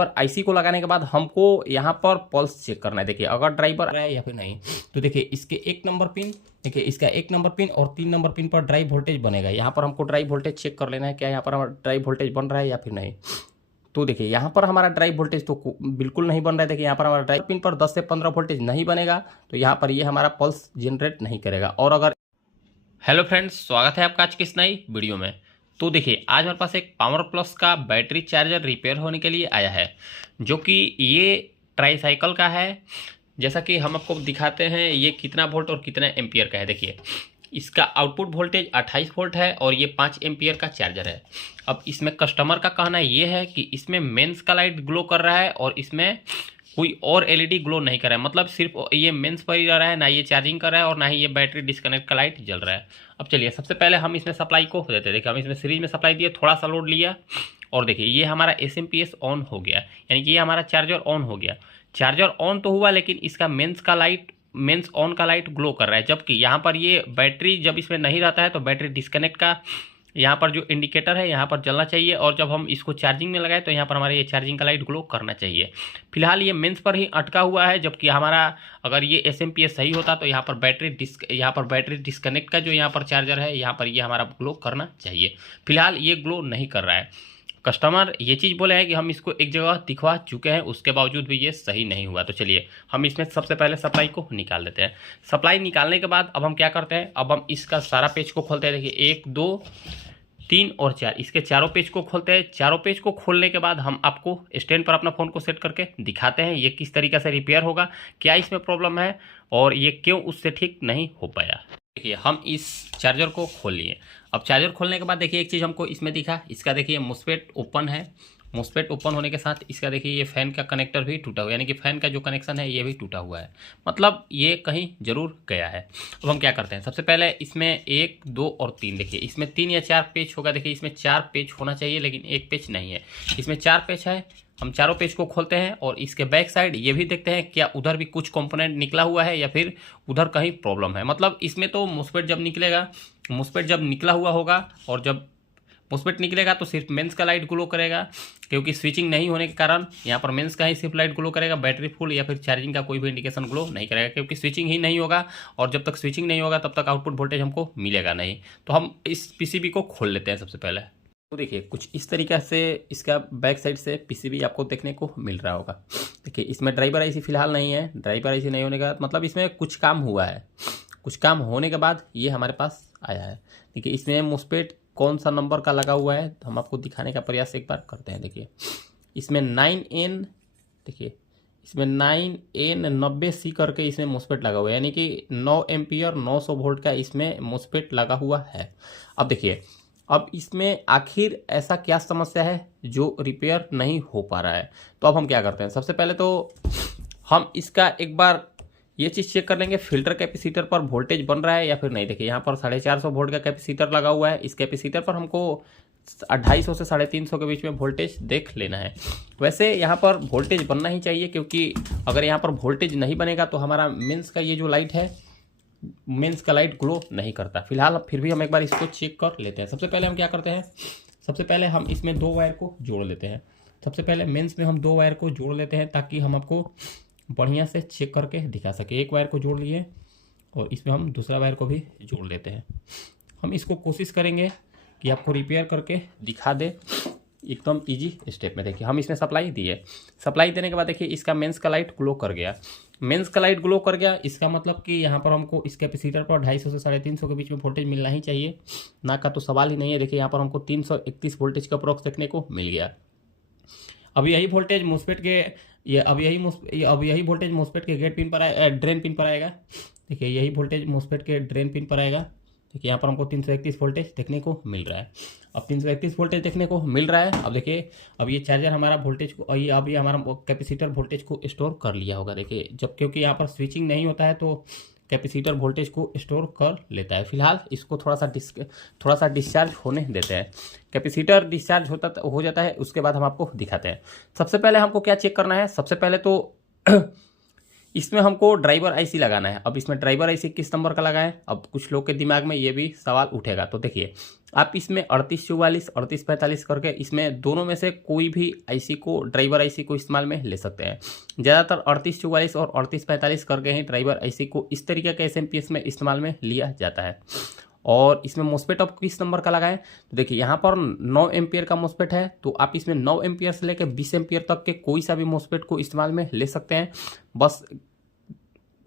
Driver IC को लगाने के बाद हमको यहाँ पर पल्स चेक करना है। देखिए अगर ड्राइवर है या फिर नहीं, तो देखिए इसके 1 नंबर पिन, देखिए इसका 1 नंबर पिन और 3 नंबर पिन पर ड्राइव वोल्टेज बनेगा। यहाँ पर हमको ड्राइव वोल्टेज चेक कर लेना है, क्या यहाँ पर हमारा ड्राइव वोल्टेज बन रहा है या फिर नहीं। तो देखिए यहाँ पर हमारा ड्राइव वोल्टेज तो बिल्कुल नहीं बन रहा है। देखिए यहाँ पर हमारा ड्राइव पिन पर 10 से 15 वोल्टेज नहीं बनेगा, तो यहाँ पर ये हमारा पल्स जनरेट नहीं करेगा। और अगर हेलो फ्रेंड्स, स्वागत है आपका आज की इस नई वीडियो में। तो देखिए आज हमारे पास एक पावर प्लस का बैटरी चार्जर रिपेयर होने के लिए आया है, जो कि ये ट्राईसाइकिल का है। जैसा कि हम आपको दिखाते हैं ये कितना वोल्ट और कितना एम्पियर का है। देखिए इसका आउटपुट वोल्टेज 28 वोल्ट है और ये 5 एम्पियर का चार्जर है। अब इसमें कस्टमर का कहना ये है कि इसमें मेंस का लाइट ग्लो कर रहा है और इसमें कोई और एलईडी ग्लो नहीं कर रहा है। मतलब सिर्फ ये मेंस पर ही रह रहा है, ना ये चार्जिंग कर रहा है और ना ही ये बैटरी डिस्कनेक्ट का लाइट जल रहा है। अब चलिए सबसे पहले हम इसमें सप्लाई को देते हैं। देखिए हम इसमें सीरीज में सप्लाई दिए, थोड़ा सा लोड लिया और देखिए ये हमारा एसएमपीएस ऑन हो गया, यानी कि ये हमारा चार्जर ऑन हो गया। चार्जर ऑन तो हुआ, लेकिन इसका मेंस ऑन का लाइट ग्लो कर रहा है। जबकि यहाँ पर ये बैटरी जब इसमें नहीं रहता है तो बैटरी डिस्कनेक्ट का यहाँ पर जो इंडिकेटर है यहाँ पर जलना चाहिए, और जब हम इसको चार्जिंग में लगाए तो यहाँ पर हमारे ये चार्जिंग का लाइट ग्लो करना चाहिए। फिलहाल ये मेंस पर ही अटका हुआ है, जबकि हमारा अगर ये एसएमपीएस सही होता तो यहाँ पर बैटरी डिस्कनेक्ट का जो यहाँ पर चार्जर है यहाँ पर ये हमारा ग्लो करना चाहिए। फिलहाल ये ग्लो नहीं कर रहा है। कस्टमर ये चीज़ बोले हैं कि हम इसको एक जगह दिखवा चुके हैं, उसके बावजूद भी ये सही नहीं हुआ। तो चलिए हम इसमें सबसे पहले सप्लाई को निकाल देते हैं। सप्लाई निकालने के बाद अब हम क्या करते हैं, अब हम इसका सारा पेज को खोलते हैं। देखिए 1 2 3 और 4, इसके चारों पेज को खोलते हैं। चारों पेज को खोलने के बाद हम आपको स्टैंड पर अपना फ़ोन को सेट करके दिखाते हैं ये किस तरीके से रिपेयर होगा, क्या इसमें प्रॉब्लम है और ये क्यों उससे ठीक नहीं हो पाया। देखिए हम इस चार्जर को खोल लिए। अब चार्जर खोलने के बाद देखिए एक चीज़ हमको इसमें दिखा, इसका देखिए मोस्फेट ओपन है। मोस्फेट ओपन होने के साथ इसका देखिए ये फ़ैन का कनेक्टर भी टूटा हुआ है, यानी कि फ़ैन का जो कनेक्शन है ये भी टूटा हुआ है, मतलब ये कहीं ज़रूर गया है। अब हम क्या करते हैं, सबसे पहले इसमें 1 2 और 3, देखिए इसमें 3 या 4 पेज होगा। देखिए इसमें 4 पेज होना चाहिए, लेकिन 1 पेज नहीं है, इसमें 4 पेज है। हम चारों पेज को खोलते हैं और इसके बैक साइड ये भी देखते हैं क्या उधर भी कुछ कंपोनेंट निकला हुआ है या फिर उधर कहीं प्रॉब्लम है। मतलब इसमें तो मोस्फेट जब निकलेगा, मोस्फेट जब निकला हुआ होगा और जब मोस्फेट निकलेगा तो सिर्फ मेंस का लाइट ग्लो करेगा, क्योंकि स्विचिंग नहीं होने के कारण यहाँ पर मेंस का ही सिर्फ लाइट ग्लो करेगा। बैटरी फुल या फिर चार्जिंग का कोई भी इंडिकेशन ग्लो नहीं करेगा, क्योंकि स्विचिंग ही नहीं होगा और जब तक स्विचिंग नहीं होगा तब तक आउटपुट वोल्टेज हमको मिलेगा नहीं। तो हम इस पीसीबी को खोल लेते हैं सबसे पहले। तो देखिए कुछ इस तरीके से इसका बैक साइड से पीसीबी आपको देखने को मिल रहा होगा। देखिए इसमें ड्राइवर आईसी फिलहाल नहीं है। ड्राइवर आईसी नहीं होने का मतलब इसमें कुछ काम हुआ है, कुछ काम होने के बाद ये हमारे पास आया है। देखिए इसमें मोस्फेट कौन सा नंबर का लगा हुआ है हम आपको दिखाने का प्रयास एक बार करते हैं। देखिए इसमें 9N, देखिए इसमें 9N90C करके इसमें मोस्फेट लगा हुआ है, यानी कि 9 एम्पियर 900 वोल्ट का इसमें मोस्फेट लगा हुआ है। अब देखिए अब इसमें आखिर ऐसा क्या समस्या है जो रिपेयर नहीं हो पा रहा है। तो अब हम क्या करते हैं, सबसे पहले तो हम इसका एक बार ये चीज़ चेक कर लेंगे फिल्टर कैपेसिटर पर वोल्टेज बन रहा है या फिर नहीं। देखिए यहाँ पर 450 वोल्ट का कैपेसिटर लगा हुआ है। इस कैपेसिटर पर हमको 250 से 350 के बीच में वोल्टेज देख लेना है। वैसे यहाँ पर वोल्टेज बनना ही चाहिए, क्योंकि अगर यहाँ पर वोल्टेज नहीं बनेगा तो हमारा मेंस का ये जो लाइट है, मेंस का लाइट ग्लो नहीं करता। फिलहाल फिर भी हम एक बार इसको चेक कर लेते हैं। सबसे पहले हम क्या करते हैं, सबसे पहले हम इसमें 2 वायर को जोड़ लेते हैं। सबसे पहले मेंस में हम 2 वायर को जोड़ लेते हैं ताकि हम आपको बढ़िया से चेक करके दिखा सके। एक वायर को जोड़ लिए और इसमें हम दूसरा वायर को भी जोड़ लेते हैं। हम इसको कोशिश करेंगे कि आपको रिपेयर करके दिखा दे एकदम इजी स्टेप में। देखिए हम इसमें सप्लाई दिए, सप्लाई देने के बाद देखिए इसका मेंस का लाइट ग्लो कर गया। मेंस का लाइट ग्लो कर गया, इसका मतलब कि यहाँ पर हमको इस कैपेसिटर पर 250 से 350 के बीच में वोल्टेज मिलना ही चाहिए, ना का तो सवाल ही नहीं है। देखिए यहाँ पर हमको 331 वोल्टेज का अप्रॉक्स देखने को मिल गया। अब यही वोल्टेज मोस्फेट के अब यही वोल्टेज मोस्फेट के गेट पिन पर ड्रेन पिन पर आएगा। देखिए यही वोल्टेज मोस्फेट के ड्रेन पिन पर आएगा। देखिए यहाँ पर हमको 331 वोल्टेज देखने को मिल रहा है। अब 331 वोल्टेज देखने को मिल रहा है। अब देखिए अब ये चार्जर हमारा वोल्टेज को ये हमारा कैपेसिटर वोल्टेज को स्टोर कर लिया होगा। देखिए जब क्योंकि यहाँ पर स्विचिंग नहीं होता है तो कैपेसिटर वोल्टेज को स्टोर कर लेता है। फिलहाल इसको थोड़ा सा डिस्चार्ज होने देते हैं। कैपेसिटर डिस्चार्ज हो जाता है, उसके बाद हम आपको दिखाते हैं। सबसे पहले हमको क्या चेक करना है, सबसे पहले तो इसमें हमको ड्राइवर आईसी लगाना है। अब इसमें ड्राइवर आईसी किस नंबर का लगाएं, अब कुछ लोग के दिमाग में ये भी सवाल उठेगा। तो देखिए आप इसमें 3844 3845 करके इसमें दोनों में से कोई भी आईसी को, ड्राइवर आईसी को इस्तेमाल में ले सकते हैं। ज़्यादातर 3844 और 3845 करके ही ड्राइवर आईसी को इस तरीके के एसएमपीएस में इस्तेमाल में लिया जाता है। और इसमें मोस्पेट आप किस नंबर का लगाएं, तो देखिए यहाँ पर 9 एम्पियर का मोस्पेट है, तो आप इसमें 9 एम्पियर से लेकर 20 एम्पियर तक के कोई सा भी मोस्पेट को इस्तेमाल में ले सकते हैं। बस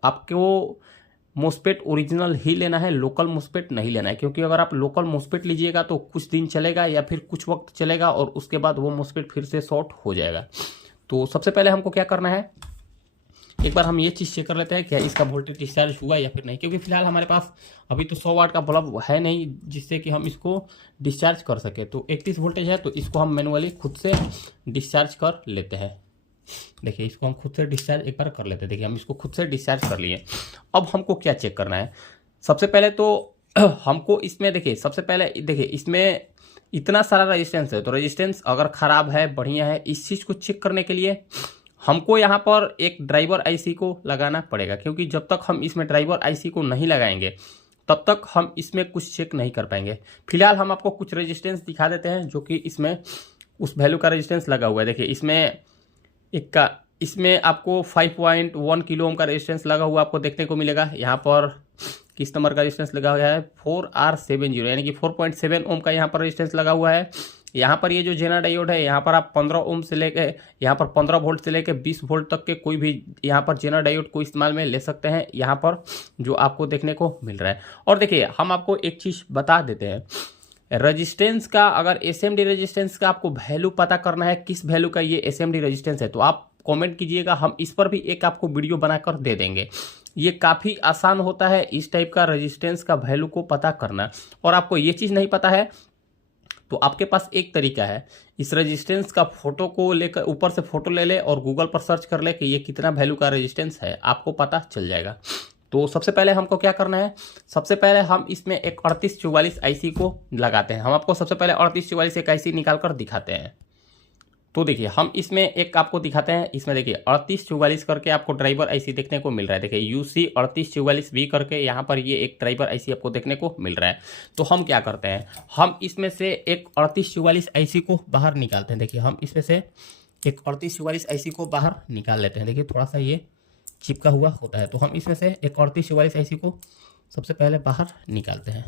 आपको मोस्पेट ओरिजिनल ही लेना है, लोकल मोस्पेट नहीं लेना है, क्योंकि अगर आप लोकल मोस्पेट लीजिएगा तो कुछ दिन चलेगा या फिर कुछ वक्त चलेगा और उसके बाद वो मोस्पेट फिर से शॉर्ट हो जाएगा। तो सबसे पहले हमको क्या करना है, एक बार हम ये चीज़ चेक कर लेते हैं क्या इसका वोल्टेज डिस्चार्ज हुआ या फिर नहीं, क्योंकि फिलहाल हमारे पास अभी तो 100 वाट का बल्ब है नहीं जिससे कि हम इसको डिस्चार्ज कर सके। तो 31 वोल्टेज है, तो इसको हम मैनुअली खुद से डिस्चार्ज कर लेते हैं। देखिए इसको हम खुद से डिस्चार्ज एक बार कर लेते हैं। देखिए हम इसको खुद से डिस्चार्ज कर लिए। अब हमको क्या चेक करना है, सबसे पहले तो हमको इसमें देखिए, सबसे पहले देखिए इसमें इतना सारा रेजिस्टेंस है, तो रेजिस्टेंस अगर ख़राब है बढ़िया है, इस चीज़ को चेक करने के लिए हमको यहाँ पर एक ड्राइवर आईसी को लगाना पड़ेगा, क्योंकि जब तक हम इसमें ड्राइवर आईसी को नहीं लगाएंगे तब तक हम इसमें कुछ चेक नहीं कर पाएंगे। फिलहाल हम आपको कुछ रेजिस्टेंस दिखा देते हैं जो कि इसमें उस वैल्यू का रेजिस्टेंस लगा हुआ है। देखिए इसमें आपको 5.1 किलो ओम का रेजिस्टेंस लगा हुआ आपको देखने को मिलेगा। यहाँ पर किस नंबर का रेजिस्टेंस लगा हुआ है, 4R70 यानी कि 4.7 ओम का यहाँ पर रेजिस्टेंस लगा हुआ है। यहाँ पर ये जो जेना डायोड है, यहाँ पर आप 15 ओम से लेके, यहाँ पर 15 वोल्ट से लेके 20 वोल्ट तक के कोई भी यहाँ पर जेना डायोड को इस्तेमाल में ले सकते हैं, यहाँ पर जो आपको देखने को मिल रहा है। और देखिए हम आपको एक चीज़ बता देते हैं, रेजिस्टेंस का, अगर एसएमडी रेजिस्टेंस का आपको वैल्यू पता करना है किस वैल्यू का ये एसएमडी रेजिस्टेंस है, तो आप कमेंट कीजिएगा, हम इस पर भी एक आपको वीडियो बनाकर दे देंगे। ये काफ़ी आसान होता है इस टाइप का रेजिस्टेंस का वैल्यू को पता करना। और आपको ये चीज़ नहीं पता है तो आपके पास एक तरीका है, इस रेजिस्टेंस का फोटो को लेकर ऊपर से फोटो ले ले और गूगल पर सर्च कर ले कि ये कितना वैल्यू का रेजिस्टेंस है, आपको पता चल जाएगा। तो सबसे पहले हमको क्या करना है, सबसे पहले हम इसमें एक 3844 आईसी को लगाते हैं। हम आपको सबसे पहले 3844 एक आईसी निकाल कर दिखाते हैं। तो देखिए हम इसमें एक आपको दिखाते हैं, इसमें देखिए 3844 करके आपको ड्राइवर आईसी देखने को मिल रहा है। देखिए UC 3844B करके यहाँ पर ये एक ड्राइवर आईसी आपको देखने को मिल रहा है। तो हम क्या करते हैं, हम इसमें से एक 3844 आईसी को बाहर निकालते हैं। देखिए हम इसमें से एक 3844 आईसी को बाहर निकाल लेते हैं। देखिए थोड़ा सा ये चिपका हुआ होता है, तो हम इसमें से एक 3844 आईसी को सबसे पहले बाहर निकालते हैं।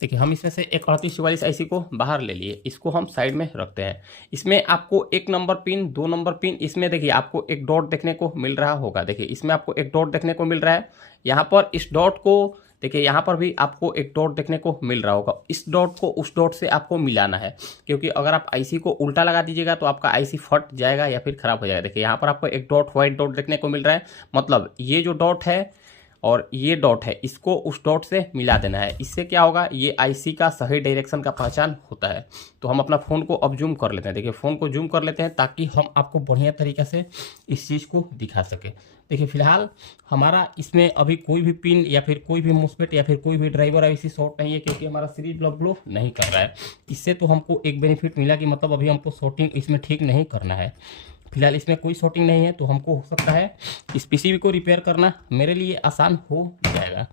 देखिए हम इसमें से एक 3844 आईसी को बाहर ले लिए, इसको हम साइड में रखते हैं। इसमें आपको 1 नंबर पिन, 2 नंबर पिन, इसमें देखिए आपको एक डॉट देखने को मिल रहा होगा। देखिए इसमें आपको एक डॉट देखने को मिल रहा है। यहाँ पर इस डॉट को देखिए, यहाँ पर भी आपको एक डॉट देखने को मिल रहा होगा। इस डॉट को उस डॉट से आपको मिलाना है, क्योंकि अगर आप आईसी को उल्टा लगा दीजिएगा तो आपका आईसी फट जाएगा या फिर खराब हो जाएगा। देखिए यहाँ पर आपको एक डॉट, व्हाइट डॉट देखने को मिल रहा है, मतलब ये जो डॉट है और ये डॉट है, इसको उस डॉट से मिला देना है। इससे क्या होगा, ये आईसी का सही डायरेक्शन का पहचान होता है। तो हम अपना फ़ोन को अब जूम कर लेते हैं। देखिए फ़ोन को जूम कर लेते हैं ताकि हम आपको बढ़िया तरीके से इस चीज़ को दिखा सके। देखिए फिलहाल हमारा इसमें अभी कोई भी पिन या फिर कोई भी मोस्फेट या फिर कोई भी ड्राइवर आईसी शॉर्ट नहीं है, क्योंकि हमारा सीरीज ब्लॉक ग्लो नहीं कर रहा है। इससे तो हमको एक बेनिफिट मिला कि मतलब अभी हमको शॉर्टिंग इसमें ठीक नहीं करना है। फिलहाल इसमें कोई शॉर्टिंग नहीं है, तो हमको हो सकता है इस पीसीबी को रिपेयर करना मेरे लिए आसान हो जाएगा।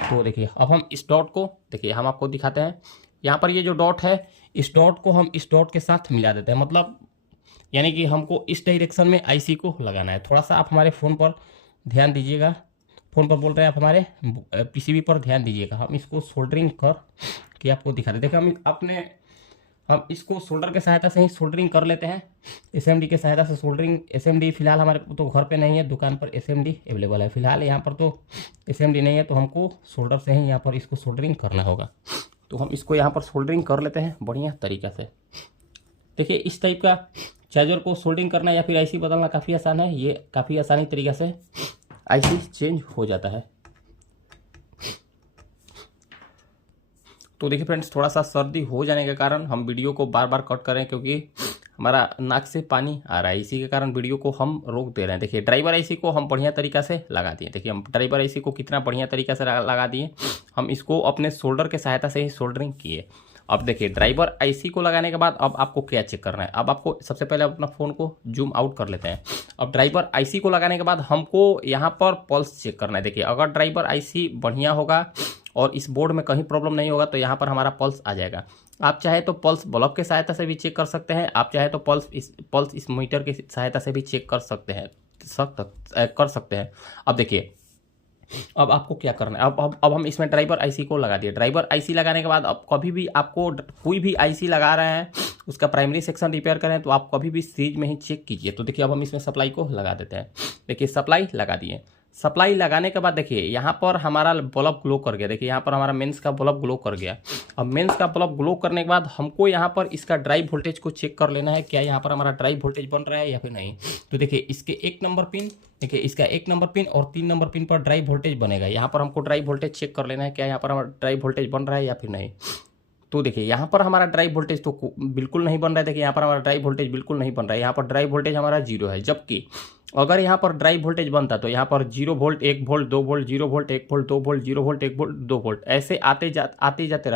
तो देखिए अब हम इस डॉट को, देखिए हम आपको दिखाते हैं, यहाँ पर ये जो डॉट है, इस डॉट को हम इस डॉट के साथ मिला देते हैं। मतलब यानी कि हमको इस डायरेक्शन में आईसी को लगाना है। थोड़ा सा आप हमारे फ़ोन पर ध्यान दीजिएगा, फ़ोन पर बोल रहे हैं आप, हमारे पीसीबी पर ध्यान दीजिएगा। हम इसको सोल्डरिंग कर के आपको दिखाते हैं। देखिए हम इसको सोल्डर के सहायता से ही सोल्डरिंग कर लेते हैं, एसएमडी के सहायता से सोल्डरिंग। एसएमडी फिलहाल हमारे तो घर पे नहीं है, दुकान पर एसएमडी अवेलेबल है। फिलहाल यहाँ पर तो एसएमडी नहीं है, तो हमको सोल्डर से ही यहाँ पर इसको सोल्डरिंग करना होगा। तो हम इसको यहाँ पर सोल्डरिंग कर लेते हैं बढ़िया तरीक़ा से। देखिए इस टाइप का चार्जर को सोल्डरिंग करना या फिर आईसी बदलना काफ़ी आसान है। ये काफ़ी आसानी तरीक़ा से आईसी चेंज हो जाता है। तो देखिए फ्रेंड्स, थोड़ा सा सर्दी हो जाने के कारण हम वीडियो को बार बार कट करें, क्योंकि हमारा नाक से पानी आ रहा है, इसी के कारण वीडियो को हम रोक दे रहे हैं। देखिए ड्राइवर आईसी को हम बढ़िया तरीक़ा से लगा दिए। देखिए हम ड्राइवर आईसी को कितना बढ़िया तरीक़ा से लगा दिए। हम इसको अपने सोल्डर के सहायता से ही सोल्डरिंग किए। अब देखिए ड्राइवर आईसी को लगाने के बाद अब आपको क्या चेक करना है। अब आपको सबसे पहले अपना फ़ोन को जूम आउट कर लेते हैं। अब ड्राइवर आईसी को लगाने के बाद हमको यहाँ पर पल्स चेक करना है। देखिए अगर ड्राइवर आईसी बढ़िया होगा और इस बोर्ड में कहीं प्रॉब्लम नहीं होगा तो यहाँ पर हमारा पल्स आ जाएगा। आप चाहे तो पल्स बल्ब की सहायता से भी चेक कर सकते हैं, आप चाहे तो पल्स इस मीटर की सहायता से भी चेक कर सकते हैं। अब देखिए अब आपको क्या करना है। अब हम इसमें ड्राइवर आईसी को लगा दिए। ड्राइवर आईसी लगाने के बाद अब कभी भी आपको कोई भी आईसी लगा रहे हैं उसका प्राइमरी सेक्शन रिपेयर करें तो आप कभी भी सीरीज में ही चेक कीजिए। तो देखिए अब हम इसमें सप्लाई को लगा देते हैं। देखिए सप्लाई लगा दिए। सप्लाई लगाने के बाद देखिए यहाँ पर हमारा बल्ब ग्लो कर गया। देखिए यहाँ पर हमारा मेंस का बल्ब ग्लो कर गया। अब मेंस का बल्ब ग्लो करने के बाद हमको यहाँ पर इसका ड्राइव वोल्टेज को चेक कर लेना है, क्या यहाँ पर हमारा ड्राइव वोल्टेज बन रहा है या फिर नहीं। तो देखिए इसके 1 नंबर पिन, देखिए इसका 1 नंबर पिन और 3 नंबर पिन पर ड्राइव वोल्टेज बनेगा। यहाँ पर हमको ड्राइव वोल्टेज चेक कर लेना है, क्या यहाँ पर हमारा ड्राइव वोल्टेज बन रहा है या फिर नहीं। तो देखिए यहाँ पर हमारा ड्राइव वोल्टेज तो बिल्कुल नहीं बन रहा है। देखिए यहाँ पर हमारा ड्राइव वोल्टेज बिल्कुल नहीं बन रहा है। यहाँ पर ड्राइव वोल्टेज हमारा 0 है, जबकि अगर यहाँ पर ड्राइव वोल्टेज बनता तो यहाँ पर 0 volt 1 volt 2 volt 0 volt 1 volt 2 volt 0 volt 1 volt 2 volt ऐसे आते जाते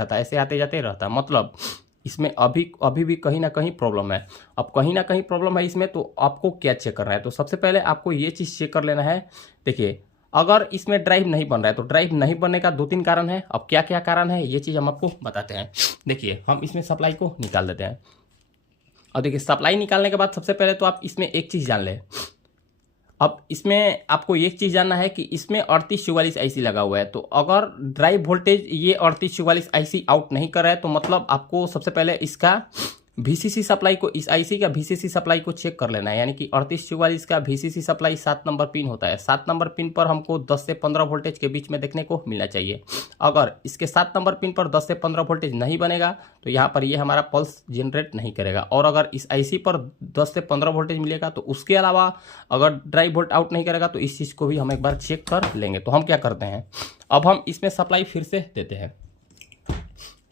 रहता। मतलब इसमें अभी भी कहीं ना कहीं प्रॉब्लम है। अब कहीं ना कहीं प्रॉब्लम है इसमें, तो आपको क्या चेक करना है। तो सबसे पहले आपको ये चीज़ चेक कर लेना है। देखिए अगर इसमें ड्राइव नहीं बन रहा है तो ड्राइव नहीं बनने का 2-3 कारण है। अब क्या क्या कारण है ये चीज़ हम आपको बताते हैं। देखिए हम इसमें सप्लाई को निकाल देते हैं। और देखिए सप्लाई निकालने के बाद सबसे पहले तो आप इसमें एक चीज़ जान लें। अब इसमें आपको एक चीज़ जानना है कि इसमें 3844 आईसी लगा हुआ है। तो अगर ड्राइव वोल्टेज ये 3844 आईसी आउट नहीं कर रहा है तो मतलब आपको सबसे पहले इसका VCC सप्लाई को, इस आईसी का VCC सप्लाई को चेक कर लेना है। यानी कि 3844 का VCC सप्लाई 7 नंबर पिन होता है। 7 नंबर पिन पर हमको 10 से 15 वोल्टेज के बीच में देखने को मिलना चाहिए। अगर इसके 7 नंबर पिन पर 10 से 15 वोल्टेज नहीं बनेगा तो यहाँ पर ये हमारा पल्स जनरेट नहीं करेगा। और अगर इस आईसी पर 10 से 15 वोल्टेज मिलेगा तो उसके अलावा अगर ड्राइव वोल्ट आउट नहीं करेगा तो इस चीज़ को भी हम एक बार चेक कर लेंगे। तो हम क्या करते हैं, अब हम इसमें सप्लाई फिर से देते हैं।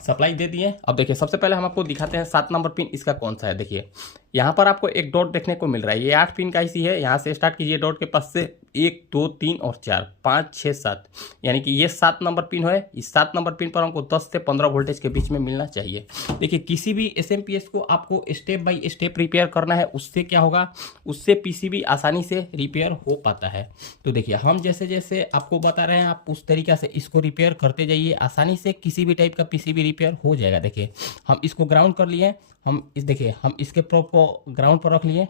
सप्लाई दे दिए। अब देखिए सबसे पहले हम आपको दिखाते हैं 7 नंबर पिन इसका कौन सा है। देखिए यहाँ पर आपको एक डॉट देखने को मिल रहा है। ये 8 पिन का आईसी है। यहाँ से स्टार्ट कीजिए डॉट के पास से 1 2 3 और 4 5 6 7, यानी कि ये 7 नंबर पिन है। इस 7 नंबर पिन पर हमको 10 से 15 वोल्टेज के बीच में मिलना चाहिए। देखिए किसी भी SMPS को आपको स्टेप बाय स्टेप रिपेयर करना है, उससे क्या होगा, उससे PCB आसानी से रिपेयर हो पाता है। तो देखिए हम जैसे जैसे आपको बता रहे हैं आप उस तरीक़ा से इसको रिपेयर करते जाइए, आसानी से किसी भी टाइप का PCB रिपेयर हो जाएगा। देखिए हम इसको ग्राउंड कर लिए, देखिए हम इसके प्रोब को ग्राउंड पर रख लिए।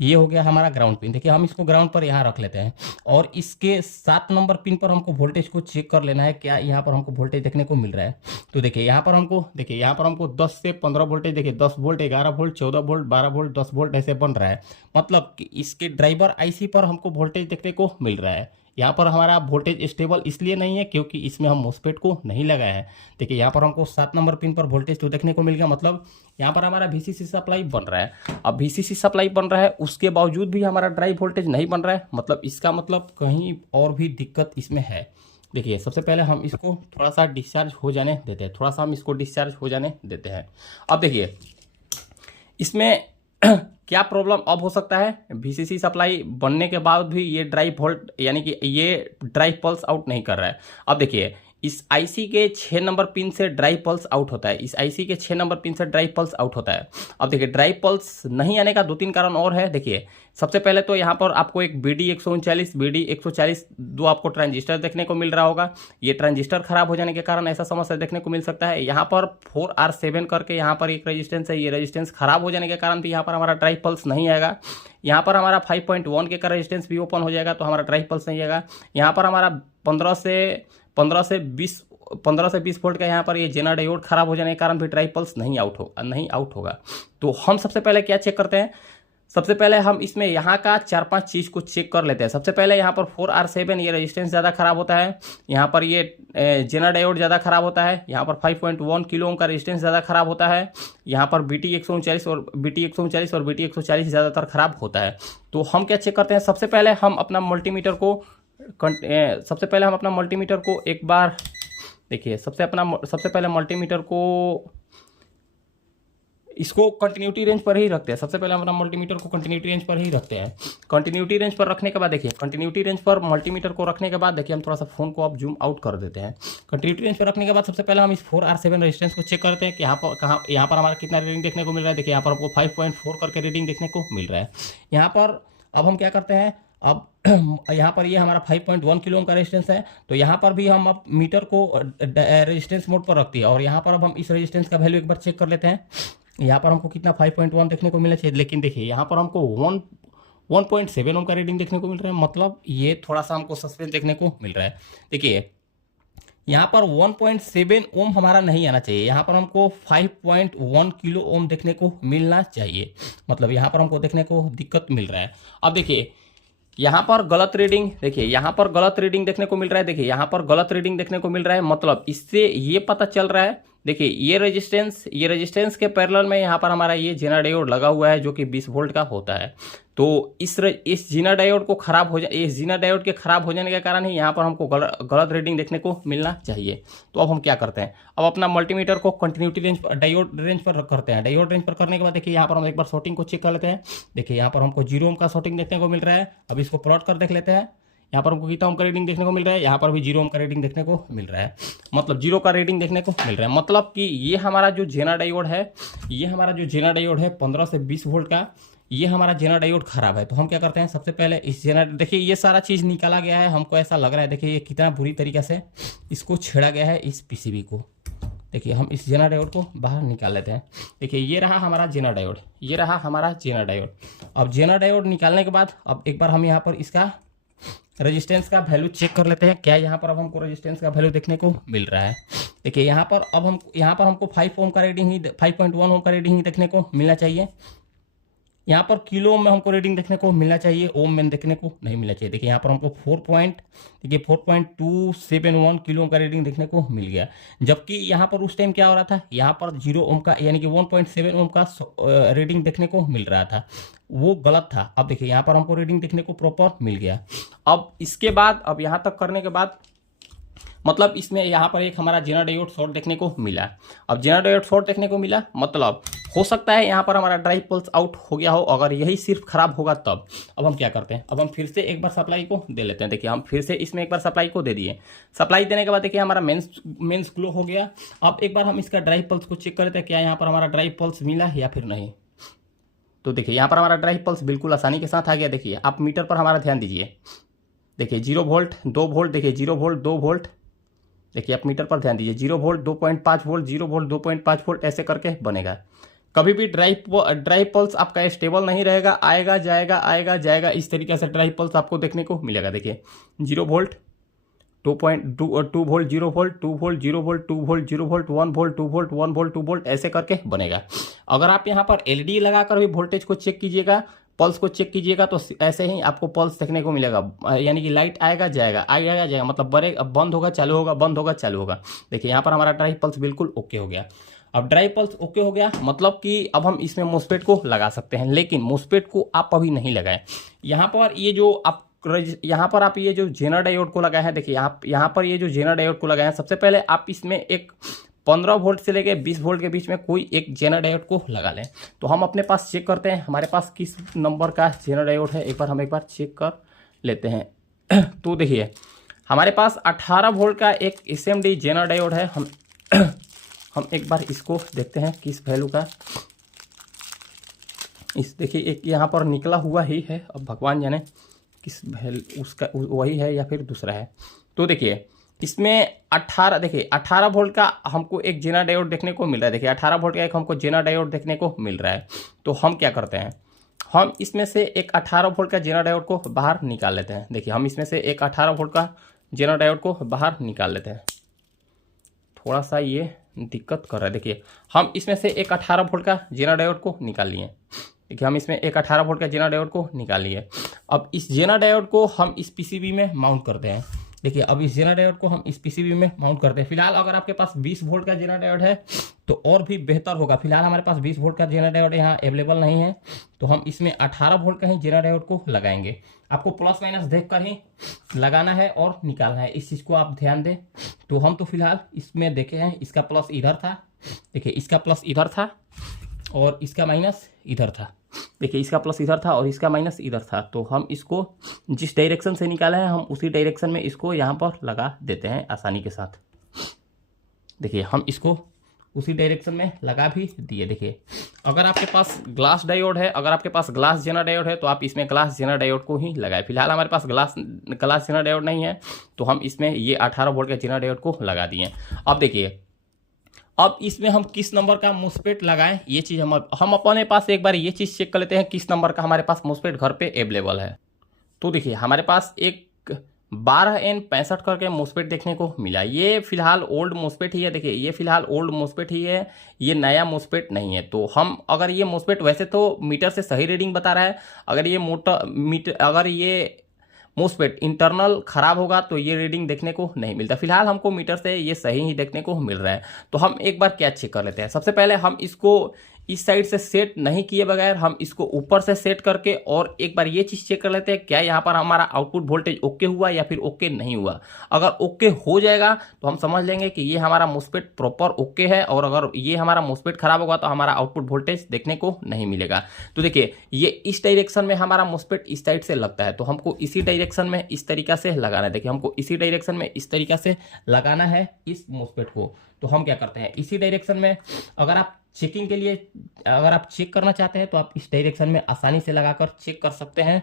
ये हो गया हमारा ग्राउंड पिन। देखिए हम इसको ग्राउंड पर यहाँ रख लेते हैं और इसके 7 नंबर पिन पर हमको वोल्टेज को चेक कर लेना है, क्या यहाँ पर हमको वोल्टेज देखने को मिल रहा है। तो देखिए यहाँ पर हमको 10 से 15 वोल्टेज, देखिए 10 volt 11 volt 14 volt 12 volt 10 volt ऐसे बन रहा है। मतलब कि इसके ड्राइवर आईसी पर हमको वोल्टेज देखने को मिल रहा है। यहाँ पर हमारा वोल्टेज स्टेबल इसलिए नहीं है क्योंकि इसमें हम मोस्फेट को नहीं लगाए हैं। देखिए यहाँ पर हमको 7 नंबर पिन पर वोल्टेज तो देखने को मिल गया, मतलब यहाँ पर हमारा VCC सप्लाई बन रहा है। अब VCC सप्लाई बन रहा है उसके बावजूद भी हमारा ड्राइव वोल्टेज नहीं बन रहा है, मतलब इसका मतलब कहीं और भी दिक्कत इसमें है। देखिए सबसे पहले हम इसको थोड़ा सा डिस्चार्ज हो जाने देते हैं। अब देखिए इसमें क्या प्रॉब्लम अब हो सकता है, VCC सप्लाई बनने के बाद भी ये ड्राइव वोल्ट यानी कि ये ड्राइव पल्स आउट नहीं कर रहा है। अब देखिए इस आईसी के 6 नंबर पिन से ड्राइव पल्स आउट होता है। इस आईसी के 6 नंबर पिन से ड्राइव पल्स आउट होता है। अब देखिए ड्राइव पल्स नहीं आने का 2-3 कारण और है। देखिए सबसे पहले तो यहाँ पर आपको एक BD 140 दो आपको ट्रांजिस्टर देखने को मिल रहा होगा। ये ट्रांजिस्टर खराब हो जाने के कारण ऐसा समस्या देखने को मिल सकता है। यहाँ पर 4R7 करके यहाँ पर एक रेजिस्टेंस है, ये रेजिस्टेंस खराब हो जाने के कारण भी यहाँ पर हमारा ड्राइव पल्स नहीं आएगा। यहाँ पर हमारा 5.1 के का रेजिस्टेंस भी ओपन हो जाएगा तो हमारा ड्राइव पल्स नहीं आएगा। यहाँ पर हमारा 15 से 20 वोल्ट का यहाँ पर ये जेनर डायोड खराब हो जाने के कारण भी ड्राइव पल्स नहीं आउट होगा। तो हम सबसे पहले क्या चेक करते हैं, सबसे पहले हम इसमें यहाँ का 4-5 चीज़ को चेक कर लेते हैं। सबसे पहले यहाँ पर 4R7 ये रेजिस्टेंस ज़्यादा खराब होता है। यहाँ पर ये जेनर डायोड ज़्यादा खराब होता है। यहाँ पर 5.1 किलो ओम का रेजिस्टेंस ज़्यादा खराब होता है। यहाँ पर BT 139 और BT 140 ज़्यादातर खराब होता है। तो हम क्या चेक करते हैं, सबसे पहले हम अपना मल्टीमीटर को एक बार देखिए, सबसे पहले मल्टीमीटर को इसको कंटिन्यूटी रेंज पर ही रखते हैं। सबसे पहले हम मल्टीमीटर को कंटिन्यूटी रेंज पर ही रखते हैं। कंटिन्यूटी रेंज पर रखने के बाद देखिए, कंटिन्यूटी रेंज पर मल्टीमीटर को रखने के बाद देखिए, हम थोड़ा सा फोन को अब जूम आउट कर देते हैं। कंटिन्यूटी रेंज पर रखने के बाद सबसे पहले हम इस 4R7 रेजिस्टेंस को चेक करते हैं कि यहाँ पर हमारा कितना रीडिंग देखने को मिल रहा है। देखिए यहाँ पर आपको 5.4 करके रीडिंग देखने को मिल रहा है। यहाँ पर अब हम क्या करते हैं, अब यहाँ पर ये हमारा 5.1 किलो ओम का रेजिस्टेंस है, तो यहाँ पर भी हम अब मीटर को रेजिस्टेंस मोड पर रखती है और यहाँ पर अब हम इस रेजिस्टेंस का वैल्यू एक बार चेक कर लेते हैं। यहाँ पर हमको कितना 5.1 देखने को मिलना चाहिए, लेकिन देखिए यहाँ पर हमको 1.7 ओम का रीडिंग देखने को मिल रहा है। मतलब ये थोड़ा सा हमको सस्पेंस देखने को मिल रहा है। देखिए यहाँ पर 1.7 ओम हमारा नहीं आना चाहिए, यहाँ पर हमको 5.1 किलो ओम देखने को मिलना चाहिए। मतलब यहाँ पर हमको देखने को दिक्कत मिल रहा है। अब देखिए यहाँ पर गलत रीडिंग, देखिए यहाँ पर गलत रीडिंग देखने को मिल रहा है। देखिए यहाँ पर गलत रीडिंग देखने को मिल रहा है। मतलब इससे ये पता चल रहा है, देखिए ये रेजिस्टेंस के पैरेलल में यहाँ पर हमारा ये जीना डायोड लगा हुआ है जो कि 20 वोल्ट का होता है। तो इस जीना डायोड को खराब हो जाए, इस जीना डायोड के खराब हो जाने के कारण ही यहाँ पर हमको गलत रीडिंग देखने को मिलना चाहिए। तो अब हम क्या करते हैं, अब अपना मल्टीमीटर को कंटिन्यूटी रेंज पर, डायोड रेंज पर करते हैं। डायोड रेंज पर करने के बाद देखिए यहाँ पर हम एक बार शॉर्टिंग को चेक कर लेते हैं। देखिए यहाँ पर हमको 0 ओम का शॉर्टिंग देखने को मिल रहा है। अब इसको प्लॉट कर देख लेते हैं। यहाँ पर हमको कितना ओम का रीडिंग देखने को मिल रहा है, यहाँ पर भी 0 ओम का रीडिंग देखने को मिल रहा है। मतलब 0 का रीडिंग देखने को मिल रहा है। मतलब कि ये हमारा जो जेना डायोड है, ये हमारा जो जेना डायोड है 15 से 20 वोल्ट का, ये हमारा जेना डायोड खराब है। तो हम क्या करते हैं, सबसे पहले इस जेना, देखिए ये सारा चीज़ निकाला गया है। हमको ऐसा लग रहा है, देखिए ये कितना बुरी तरीके से इसको छेड़ा गया है इस पीसीबी को। देखिए हम इस जेना डायोड को बाहर निकाल लेते हैं। देखिए ये रहा हमारा जेना डायोड, ये रहा हमारा जेना डायोड। अब जेना डायोड निकालने के बाद अब एक बार हम यहाँ पर इसका रेजिस्टेंस का वैल्यू चेक कर लेते हैं। क्या यहाँ पर अब हमको रेजिस्टेंस का वैल्यू देखने को मिल रहा है। देखिए यहाँ पर अब हम यहाँ पर हमको 5 ओम का रीडिंग ही 5.1 ओम का रीडिंग ही देखने को मिलना चाहिए। यहाँ पर किलो में हमको रीडिंग देखने को मिलना चाहिए, ओम में देखने को नहीं मिलना चाहिए। देखिए यहाँ पर हमको 4.271 किलो ओम का रीडिंग देखने को मिल गया। जबकि यहाँ पर उस टाइम क्या हो रहा था, यहाँ पर 0 ओम का यानी कि 1.7 ओम का रीडिंग देखने को मिल रहा था, वो गलत था। अब देखिए यहाँ पर हमको रीडिंग देखने को प्रॉपर मिल गया। अब इसके बाद, अब यहाँ तक करने के बाद मतलब इसमें यहाँ पर एक हमारा जेना डायोड शॉर्ट देखने को मिला। अब जेना डायोड शॉर्ट देखने को मिला, मतलब हो सकता है यहाँ पर हमारा ड्राइव पल्स आउट हो गया हो। अगर यही सिर्फ खराब होगा तब। अब हम क्या करते हैं, अब हम फिर से एक बार सप्लाई को दे लेते हैं। देखिए हम फिर से इसमें एक बार सप्लाई को दे दिए। सप्लाई देने के बाद देखिए हमारा मेंस ग्लो हो गया। अब एक बार हम इसका ड्राइव पल्स को चेक कर लेते हैं, क्या यहाँ पर हमारा ड्राइव पल्स मिला या फिर नहीं। तो देखिए यहाँ पर हमारा ड्राइव पल्स बिल्कुल आसानी के साथ आ गया। देखिए आप मीटर पर हमारा ध्यान दीजिए। देखिए 0 वोल्ट 2 वोल्ट, देखिए 0 वोल्ट 2 वोल्ट। देखिए आप मीटर पर ध्यान दीजिए, 0 वोल्ट 2.5 वोल्ट, 0 वोल्ट 2.5 वोल्ट, ऐसे करके बनेगा। कभी भी ड्राइव पल्स आपका स्टेबल नहीं रहेगा, आएगा जाएगा, इस तरीके से ड्राइव पल्स आपको देखने को मिलेगा। देखिए 0 volt 2 volt 0 volt 2 volt 0 volt 2 volt 0 volt 1 volt 2 volt 1 volt 2 volt, ऐसे करके बनेगा। अगर आप यहाँ पर एलईडी लगाकर भी वोल्टेज को चेक कीजिएगा, पल्स को चेक कीजिएगा, तो ऐसे ही आपको पल्स देखने को मिलेगा। यानी कि लाइट आएगा जाएगा, मतलब बंद होगा चालू होगा, बंद होगा चालू होगा। देखिए यहाँ पर हमारा ड्राइव पल्स बिल्कुल ओके हो गया। अब ड्राइव पल्स ओके हो गया, मतलब कि अब हम इसमें मोस्फेट को लगा सकते हैं। लेकिन मोस्फेट को आप अभी नहीं लगाएं। यहाँ पर ये जो आप ये जो जेना डायोड को लगाए हैं, देखिए यहाँ पर ये जो जेना डायोड को लगाए हैं, सबसे पहले आप इसमें एक 15 वोल्ट से लेके 20 वोल्ट के बीच में कोई एक जेना डायोड को लगा लें। तो हम अपने पास चेक करते हैं हमारे पास किस नंबर का जेना डायोड है। एक बार चेक कर लेते हैं। तो देखिए हमारे पास 18 वोल्ट का एक SMD जेना डायोड है। हम एक बार इसको देखते हैं किस वैल्यू का। इस देखिए एक यहाँ पर निकला हुआ ही है, अब भगवान जाने किस वैल्यू उसका वही है या फिर दूसरा है। तो देखिए इसमें 18 वोल्ट का हमको एक जेना डायोड देखने को मिल रहा है। देखिए 18 वोल्ट का एक हमको जेना डायोड देखने को मिल रहा है। तो हम क्या करते हैं, हम इसमें से एक 18 वोल्ट का जेना डायोड को बाहर निकाल लेते हैं। देखिए हम इसमें से एक 18 वोल्ट का जेना डायोड को बाहर निकाल लेते हैं। थोड़ा सा ये दिक्कत कर रहा है। देखिए हम इसमें से एक 18 वोल्ट का जेना डायोड को निकाल लिए। देखिए हम इसमें एक 18 वोल्ट का जेना डायोड को निकाल लिए। अब इस जेना डायोड को हम इस पीसीबी में माउंट करते हैं। देखिए अब इस जेना डायोड को हम इस पीसीबी में माउंट करते हैं। फिलहाल अगर आपके पास 20 वोल्ट का जेना डायोड है तो और भी बेहतर होगा। फिलहाल हमारे पास 20 वोल्ट का जेना डायोड यहाँ अवेलेबल नहीं है, तो हम इसमें 18 वोल्ट का ही जेना डायोड को लगाएंगे। आपको प्लस माइनस देखकर ही लगाना है और निकालना है, इस चीज़ को आप ध्यान दें। तो हम तो फिलहाल इसमें देखे हैं, इसका प्लस इधर था। देखिए इसका प्लस इधर था और इसका माइनस इधर था। देखिए इसका प्लस इधर था और इसका माइनस इधर था, तो हम इसको जिस डायरेक्शन से निकाला है हम उसी डायरेक्शन में इसको यहाँ पर लगा देते हैं आसानी के साथ। देखिए हम इसको उसी डायरेक्शन में लगा भी दिए। देखिए अगर आपके पास ग्लास डायोड है, अगर आपके पास ग्लास जेनर डायोड है तो आप इसमें ग्लास जेनर डायोड को ही लगाए। फिलहाल हमारे पास ग्लास जेनर डायोड नहीं है तो हम इसमें ये 18 वोल्ट के जेनर डायोड को लगा दिए। अब देखिए अब इसमें हम किस नंबर का मोस्फेट लगाएं, ये चीज़ हम अपने पास एक बार ये चीज़ चेक कर लेते हैं किस नंबर का हमारे पास मोस्फेट घर पे अवेलेबल है। तो देखिए हमारे पास एक 12N65 करके मोस्फेट देखने को मिला। ये फिलहाल ओल्ड मोस्फेट ही है। देखिए ये फिलहाल ओल्ड मोस्फेट ही है, ये नया मोस्फेट नहीं है। तो हम अगर ये मोस्फेट वैसे तो मीटर से सही रीडिंग बता रहा है, अगर ये मोस्फेट इंटरनल खराब होगा तो ये रीडिंग देखने को नहीं मिलता। फिलहाल हमको मीटर से ये सही ही देखने को मिल रहा है। तो हम एक बार क्या चेक कर लेते हैं। सबसे पहले हम इसको इस साइड से सेट नहीं किए बगैर हम इसको ऊपर से सेट करके और एक बार ये चीज़ चेक कर लेते हैं क्या यहाँ पर हमारा आउटपुट वोल्टेज ओके हुआ या फिर ओके नहीं हुआ। अगर ओके हो जाएगा तो हम समझ लेंगे कि ये हमारा मोस्फेट प्रॉपर ओके है, और अगर ये हमारा मोस्फेट खराब होगा तो हमारा आउटपुट वोल्टेज देखने को नहीं मिलेगा। तो देखिए ये इस डायरेक्शन में हमारा मोस्फेट इस साइड से लगता है, तो हमको इसी डायरेक्शन में इस तरीका से लगाना है। देखिए हमको इसी डायरेक्शन में इस तरीका से लगाना है इस मोस्फेट को। तो हम क्या करते हैं इसी डायरेक्शन में, अगर आप चेकिंग के लिए अगर आप चेक करना चाहते हैं तो आप इस डायरेक्शन में आसानी से लगाकर चेक कर सकते हैं।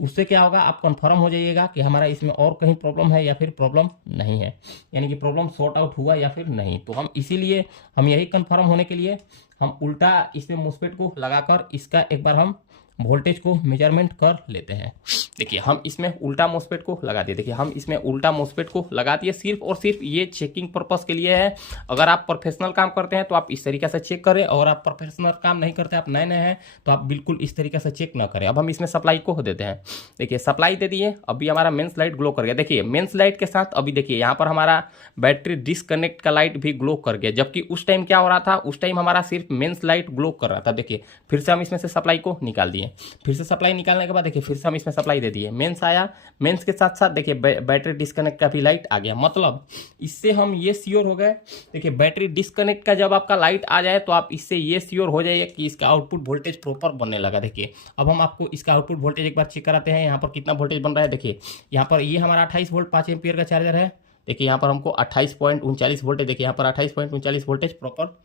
उससे क्या होगा आप कंफर्म हो जाइएगा कि हमारा इसमें और कहीं प्रॉब्लम है या फिर प्रॉब्लम नहीं है, यानी कि प्रॉब्लम सॉर्ट आउट हुआ या फिर नहीं। तो हम इसीलिए हम यही कंफर्म होने के लिए हम उल्टा इसमें मोस्फेट को लगाकर इसका एक बार हम वोल्टेज को मेजरमेंट कर लेते हैं। देखिए हम इसमें उल्टा मोस्फेट को लगा दिए। देखिए हम इसमें उल्टा मोस्फेट को लगा दिए सिर्फ और सिर्फ ये चेकिंग पर्पस के लिए है। अगर आप प्रोफेशनल काम करते हैं तो आप इस तरीके से चेक करें, और आप प्रोफेशनल काम नहीं करते, आप नए नए हैं तो आप बिल्कुल इस तरीके से चेक ना करें। अब हम इसमें सप्लाई को देते हैं। देखिए सप्लाई दे दिए, अभी हमारा मेंस लाइट ग्लो कर गया। देखिए मेंस लाइट के साथ अभी देखिए यहाँ पर हमारा बैटरी डिस्कनेक्ट का लाइट भी ग्लो कर गया, जबकि उस टाइम क्या हो रहा था, उस टाइम हमारा सिर्फ मेंस लाइट ग्लो कर रहा था। देखिए फिर से हम इसमें से सप्लाई को निकाल दिए। फिर से सप्लाई निकालने के बाद देखिए फिर से हम इसमें सप्लाई दे दिए, मेंस आया, मेंस के साथ साथ देखिए बैटरी डिस्कनेक्ट का भी लाइट आ गया। मतलब इससे हम ये श्योर हो गए, देखिए बैटरी डिस्कनेक्ट का जब आपका लाइट आ जाए तो आप इससे ये श्योर हो जाइए कि इसका आउटपुट वोल्टेज प्रॉपर बनने लगा। देखिए अब हम आपको इसका आउटपुट वोल्टेज एक बार चेक कराते हैं, यहाँ पर कितना वोल्टेज बन रहा है। देखिए यहाँ पर ये हमारा 28 वोल्ट 5 एम्पियर का चार्जर है। देखिए यहाँ पर हमको 28.39 वोल्टेज, देखिए यहाँ पर 28.39 वोल्टेज प्रॉपर,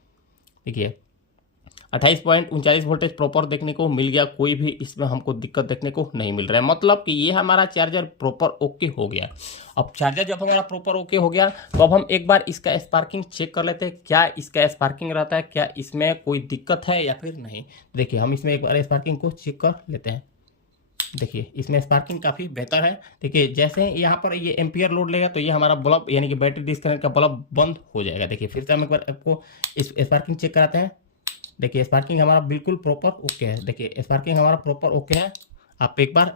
देखिए 28.39 वोल्टेज प्रॉपर देखने को मिल गया। कोई भी इसमें हमको दिक्कत देखने को नहीं मिल रहा है। मतलब कि ये हमारा चार्जर प्रॉपर ओके हो गया। अब चार्जर जब हमारा प्रॉपर ओके हो गया तो अब हम एक बार इसका स्पार्किंग चेक कर लेते हैं, क्या इसका स्पार्किंग रहता है, क्या इसमें कोई दिक्कत है या फिर नहीं। देखिए हम इसमें एक बार स्पार्किंग को चेक कर लेते हैं। देखिए इसमें स्पार्किंग काफ़ी बेहतर है। देखिए जैसे यहाँ पर ये एम्पियर लोड लेगा तो ये हमारा बल्ब यानी कि बैटरी डिस्कनेक्ट का बल्ब बंद हो जाएगा। देखिए फिर से हम एक बार आपको इस स्पार्किंग चेक कराते हैं। देखिए स्पार्किंग हमारा बिल्कुल प्रॉपर ओके है। देखिए स्पार्किंग हमारा प्रॉपर ओके है। आप एक बार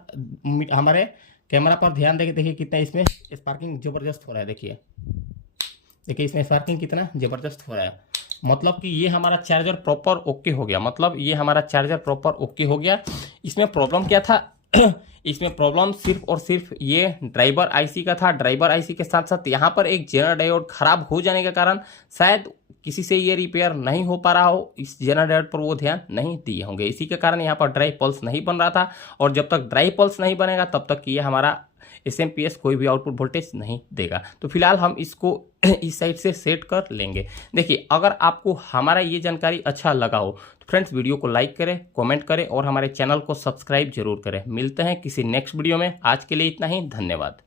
हमारे कैमरा पर ध्यान देके देखिए कितना इसमें स्पार्किंग ज़बरदस्त हो रहा है। देखिए इसमें स्पार्किंग कितना ज़बरदस्त हो रहा है। मतलब कि ये हमारा चार्जर प्रॉपर ओके हो गया। मतलब ये हमारा चार्जर प्रॉपर ओके हो गया। इसमें प्रॉब्लम क्या था इसमें प्रॉब्लम सिर्फ और सिर्फ ये ड्राइवर आईसी का था। ड्राइवर आईसी के साथ साथ यहाँ पर एक जेनर डायोड खराब हो जाने के कारण शायद किसी से ये रिपेयर नहीं हो पा रहा हो, इस जेनर डायोड पर वो ध्यान नहीं दिए होंगे। इसी के कारण यहाँ पर ड्राई पल्स नहीं बन रहा था, और जब तक ड्राई पल्स नहीं बनेगा तब तक ये हमारा एसएमपीएस कोई भी आउटपुट वोल्टेज नहीं देगा। तो फिलहाल हम इसको इस साइड से सेट कर लेंगे। देखिए अगर आपको हमारा ये जानकारी अच्छा लगा हो तो फ्रेंड्स वीडियो को लाइक करें, कमेंट करें और हमारे चैनल को सब्सक्राइब जरूर करें। मिलते हैं किसी नेक्स्ट वीडियो में। आज के लिए इतना ही, धन्यवाद।